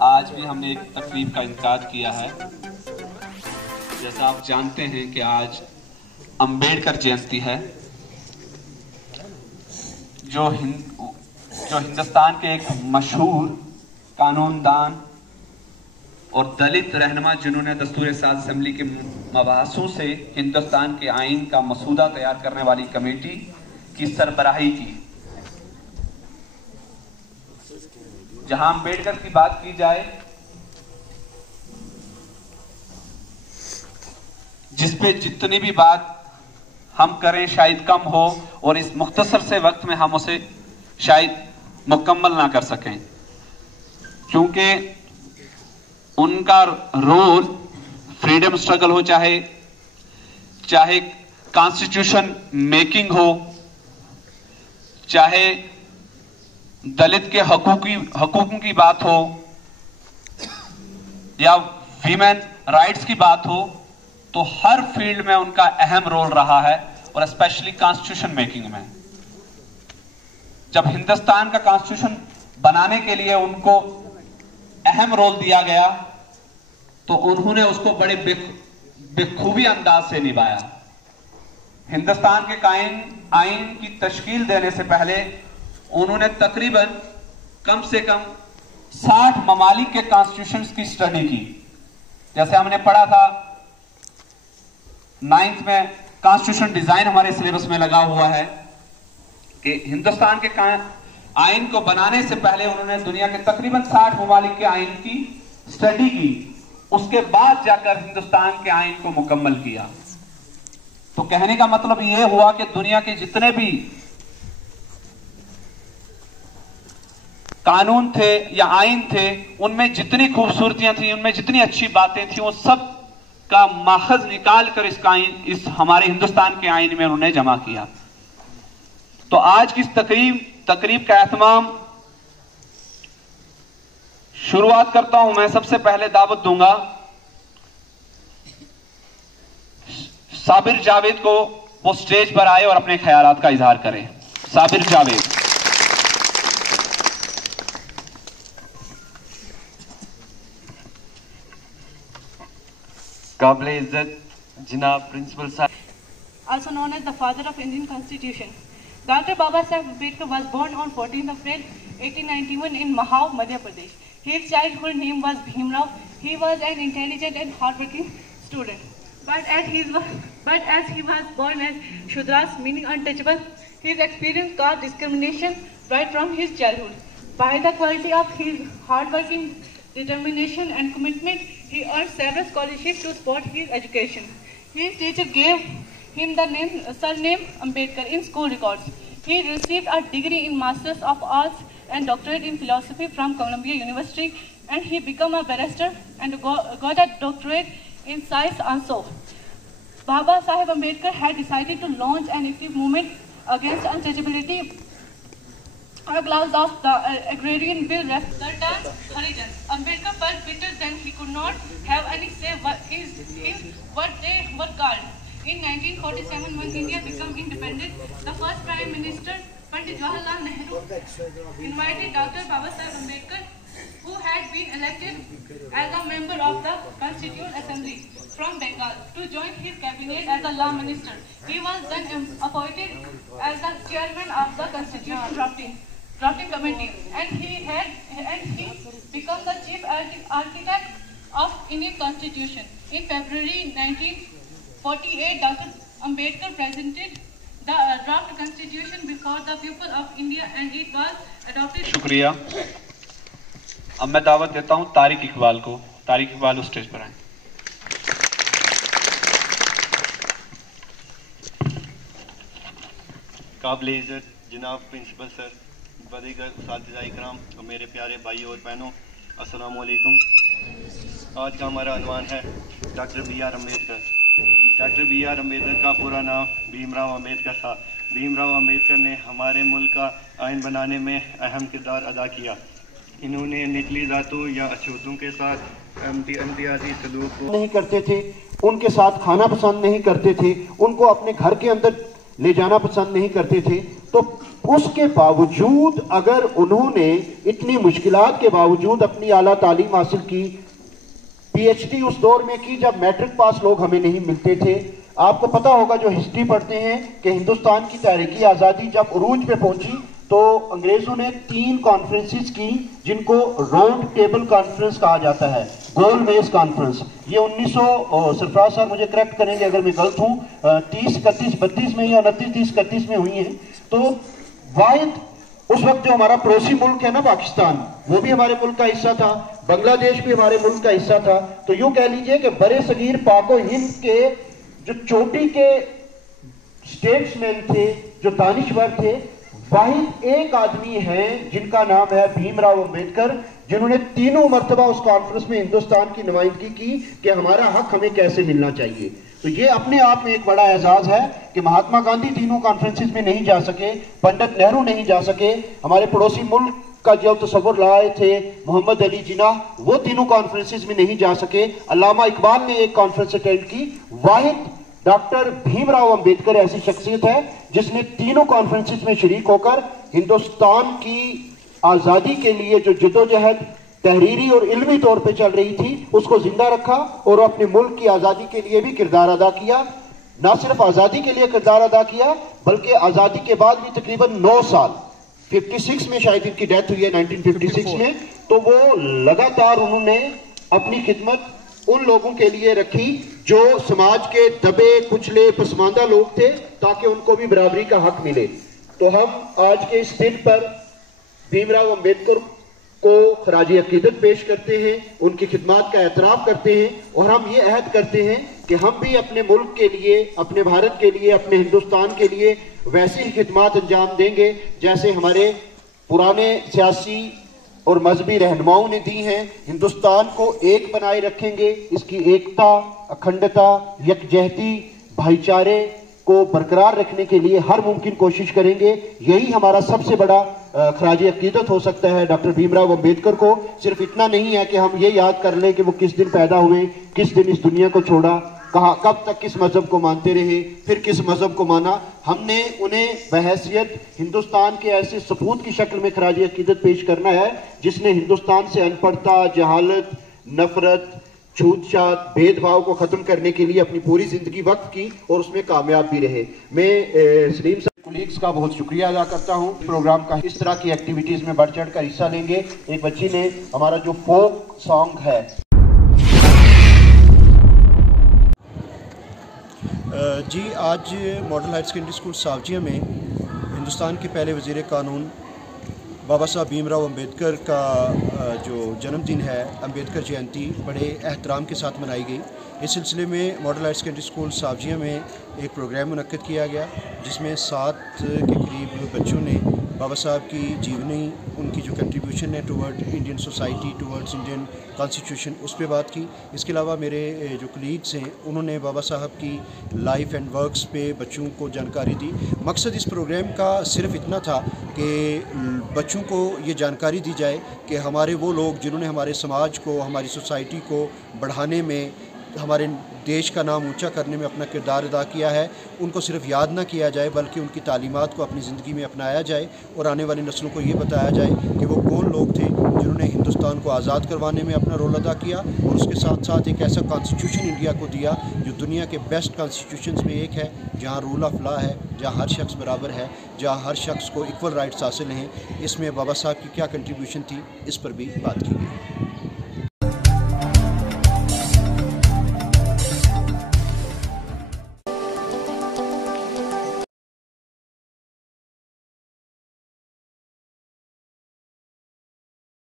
आज भी हमने एक तकरीब का इनेकाद किया है। जैसा आप जानते हैं कि आज अंबेडकर जयंती है, जो हिंदुस्तान के एक मशहूर कानूनदान और दलित रहनुमा, जिन्होंने दस्तूर साज़ असेंबली के मबाहसों से हिंदुस्तान के आइन का मसूदा तैयार करने वाली कमेटी की सरबराही की। जहां अंबेडकर की बात की जाए, जिसपे जितनी भी बात हम करें शायद कम हो, और इस मुख्तसर से वक्त में हम उसे शायद मुकम्मल ना कर सकें, क्योंकि उनका रोल फ्रीडम स्ट्रगल हो, चाहे कॉन्स्टिट्यूशन मेकिंग हो, चाहे दलित के हकूकों की बात हो, या वीमेन राइट्स की बात हो, तो हर फील्ड में उनका अहम रोल रहा है, और स्पेशली कॉन्स्टिट्यूशन मेकिंग में। जब हिंदुस्तान का कॉन्स्टिट्यूशन बनाने के लिए उनको अहम रोल दिया गया, तो उन्होंने उसको बड़े बेखूबी अंदाज से निभाया। हिंदुस्तान के आइन की तश्कील देने से पहले उन्होंने तकरीबन कम से कम 60 ममालिक के कॉन्स्टिट्यूशंस की स्टडी की। जैसे हमने पढ़ा था 9th में, कॉन्स्टिट्यूशन डिजाइन हमारे सिलेबस में लगा हुआ है कि हिंदुस्तान के आइन को बनाने से पहले उन्होंने दुनिया के तकरीबन 60 ममालिक के आइन की स्टडी की, उसके बाद जाकर हिंदुस्तान के आइन को मुकम्मल किया। तो कहने का मतलब यह हुआ कि दुनिया के जितने भी कानून थे या आइन थे, उनमें जितनी खूबसूरतियां थी, उनमें जितनी अच्छी बातें थी, वो सब का माखज निकाल कर इस हमारे हिंदुस्तान के आइन में उन्होंने जमा किया। तो आज की इस तकरीब का एहतमाम शुरुआत करता हूं मैं। सबसे पहले दावत दूंगा साबिर जावेद को, वो स्टेज पर आए और अपने ख्यालात का इजहार करें। साबिर जावेद। काबिले इज्जत जनाब प्रिंसिपल साहब, also known as the father of Indian Constitution. Dr. Baba Saheb Ambedkar was born on 14th April 1891 in Mahau, Madhya Pradesh. His childhood name was Bhimrao. He was an intelligent and hardworking student. But as he was born as Shudras, meaning untouchable, his experience caused discrimination right from his childhood. By the quality of his hardworking determination and commitment, he earned several scholarships to support his education. His teacher gave him the surname Ambedkar in school records. He received a degree in Masters of Arts and doctorate in philosophy from Columbia University, and he became a barrister and got a doctorate in science also. Baba Saheb Ambedkar had decided to launch an active movement against untouchability on the grounds of the agrarian bill. The term Harijan. Ambedkar felt bitter that he could not have any say in what they were called. In 1947, when India became independent, the first Prime Minister, Pandit Jawaharlal Nehru, invited Dr. Baba Saheb Ambedkar, who had been elected as a member of the Constituent Assembly from Bengal, to join his cabinet as a law minister. He was then appointed as the chairman of the Constitution drafting committee, and he became the chief architect of Indian Constitution. In February 1948, Dr. Ambedkar presented the draft constitution before the people of India, and it was adopted. शुक्रिया। अब मैं दावत देता हूं तारिक इकबाल को। तारिक इकबाल उस stage पर आए। काबिले इज्जत जनाब प्रिंसिपल सर, बदीगर उस्ताद इकराम और मेरे प्यारे भाइयों और बहनों, अस्सलाम वालेकुम। आज का हमारा अनवान है doctor B.R. Ambedkar. Doctor B.R. Ambedkar का पूरा नाम भीमराव अम्बेडकर था। भीमराव अम्बेडकर ने हमारे मुल्क का आइन बनाने में अहम किरदार अदा किया। इन्होंने निचली जातों या अछूतों के साथ इम्तियाजी सलूक को नहीं करते थे, उनके साथ खाना पसंद नहीं करते थे, उनको अपने घर के अंदर ले जाना पसंद नहीं करते थे। तो उसके बावजूद अगर उन्होंने इतनी मुश्किलात के बावजूद अपनी आला तालीम हासिल की, पीएचडी उस दौर में की जब मैट्रिक पास लोग हमें नहीं मिलते थे। आपको पता होगा जो हिस्ट्री पढ़ते हैं कि हिंदुस्तान की तहरीकी आज़ादी जब उरूज पे पहुंची तो अंग्रेजों ने 3 कॉन्फ्रेंसेस की, जिनको राउंड टेबल कॉन्फ्रेंस कहा जाता है, गोल मेज कॉन्फ्रेंस। ये 1900 सरफराज साहब मुझे करेक्ट करेंगे अगर मैं गलत हूँ, 30, 31, 32 में या 29, 30, 31 में हुई है। तो वाहिद उस वक्त जो हमारा पड़ोसी मुल्क है ना पाकिस्तान, वो भी हमारे मुल्क का हिस्सा था, बांग्लादेश भी हमारे मुल्क का हिस्सा था। तो यूं कह लीजिए कि बड़े सगीर पाको हिंद के जो चोटी के स्टेट्समैन थे, जो दानिश्वर थे, वाहिद एक आदमी है जिनका नाम है भीमराव अंबेडकर, जिन्होंने 3 मरतबा उस कॉन्फ्रेंस में हिंदुस्तान की नुमाइंदगी की कि हमारा हक हमें कैसे मिलना चाहिए। तो ये अपने आप में एक बड़ा एजाज है कि महात्मा गांधी 3 कॉन्फ्रेंसेस में नहीं जा सके, पंडित नेहरू नहीं जा सके, हमारे पड़ोसी मुल्क का जो तस्वुर लाए थे मोहम्मद अली जिन्ना, वो 3 कॉन्फ्रेंसेस में नहीं जा सके। अल्लामा इकबाल ने एक कॉन्फ्रेंस अटेंड की। वाहिद डॉक्टर भीमराव अंबेडकर ऐसी शख्सियत है जिसने 3 कॉन्फ्रेंसेस में शरीक होकर हिंदुस्तान की आज़ादी के लिए जो जदोजहद तहरीरी और इल्मी तौर पे चल रही थी उसको जिंदा रखा और अपने मुल्क की आज़ादी के लिए भी किरदार अदा किया। ना सिर्फ आज़ादी के लिए किरदार अदा किया बल्कि आज़ादी के बाद भी तकरीबन 9 साल, 56 में शायद इनकी डेथ हुई है, 1956 में, तो वो लगातार उन्होंने अपनी खिदमत उन लोगों के लिए रखी जो समाज के दबे कुचले पसमानदा लोग थे, ताकि उनको भी बराबरी का हक मिले। तो हम आज के इस दिन पर भीमराव अंबेडकर को खराज अकीदत पेश करते हैं, उनकी खिदमत का एतराफ़ करते हैं और हम ये अहद करते हैं कि हम भी अपने मुल्क के लिए, अपने भारत के लिए, अपने हिंदुस्तान के लिए वैसी ही खिदमत अंजाम देंगे जैसे हमारे पुराने सियासी और मजहबी रहनुमाओं ने दी हैं। हिंदुस्तान को एक बनाए रखेंगे, इसकी एकता, अखंडता, यकजहती, भाईचारे को बरकरार रखने के लिए हर मुमकिन कोशिश करेंगे। यही हमारा सबसे बड़ा खराज अकीदत हो सकता है डॉक्टर भीमराव अंबेडकर को। सिर्फ इतना नहीं है कि हम ये याद कर लें कि वो किस दिन पैदा हुए, किस दिन इस दुनिया को छोड़ा, कहाँ कब तक किस मजहब को मानते रहे, फिर किस मजहब को माना। हमने उन्हें बहैसियत हिंदुस्तान के ऐसे सपूत की शक्ल में खराज अकीदत पेश करना है जिसने हिंदुस्तान से अनपढ़ता, जहालत, नफरत, छूत-छात, भेदभाव को ख़त्म करने के लिए अपनी पूरी ज़िंदगी वक्त की और उसमें कामयाब भी रहे। मैं सलीम साहब कोलीग्स का बहुत शुक्रिया अदा करता हूँ, प्रोग्राम का इस तरह की एक्टिविटीज़ में बढ़ चढ़ कर हिस्सा लेंगे। एक बच्ची ने हमारा जो फोक सॉन्ग है, जी आज मॉडल हायर सेकेंडरी स्कूल सावजिया में हिंदुस्तान के पहले वज़ीर कानून बाबा साहब भीमराव अंबेडकर का जो जन्मदिन है, अंबेडकर जयंती, बड़े एहतराम के साथ मनाई गई। इस सिलसिले में मॉडल हायर सेकेंडरी स्कूल सावजिया में एक प्रोग्राम मुनक्किद किया गया जिसमें 7 के करीब बच्चों ने बाबा साहब की जीवनी, उनकी जो कंट्रीब्यूशन है toward Indian society, towards Indian constitution, उस पर बात की। इसके अलावा मेरे जो कलीग्स हैं उन्होंने बाबा साहब की लाइफ एंड वर्क्स पे बच्चों को जानकारी दी। मकसद इस प्रोग्राम का सिर्फ इतना था कि बच्चों को ये जानकारी दी जाए कि हमारे वो लोग जिन्होंने हमारे समाज को, हमारी सोसाइटी को बढ़ाने में, हमारे देश का नाम ऊंचा करने में अपना किरदार अदा किया है, उनको सिर्फ याद ना किया जाए बल्कि उनकी तालीमात को अपनी ज़िंदगी में अपनाया जाए और आने वाली नस्लों को ये बताया जाए कि वो कौन लोग थे जिन्होंने हिंदुस्तान को आज़ाद करवाने में अपना रोल अदा किया और उसके साथ साथ एक ऐसा कॉन्स्टिट्यूशन इंडिया को दिया जो दुनिया के बेस्ट कॉन्स्टिट्यूशंस में एक है, जहाँ रूल ऑफ लॉ है, जहाँ हर शख्स बराबर है, जहाँ हर शख्स को इक्वल राइट्स हासिल हैं। इसमें बाबा साहब की क्या कंट्रीब्यूशन थी, इस पर भी बात की गई।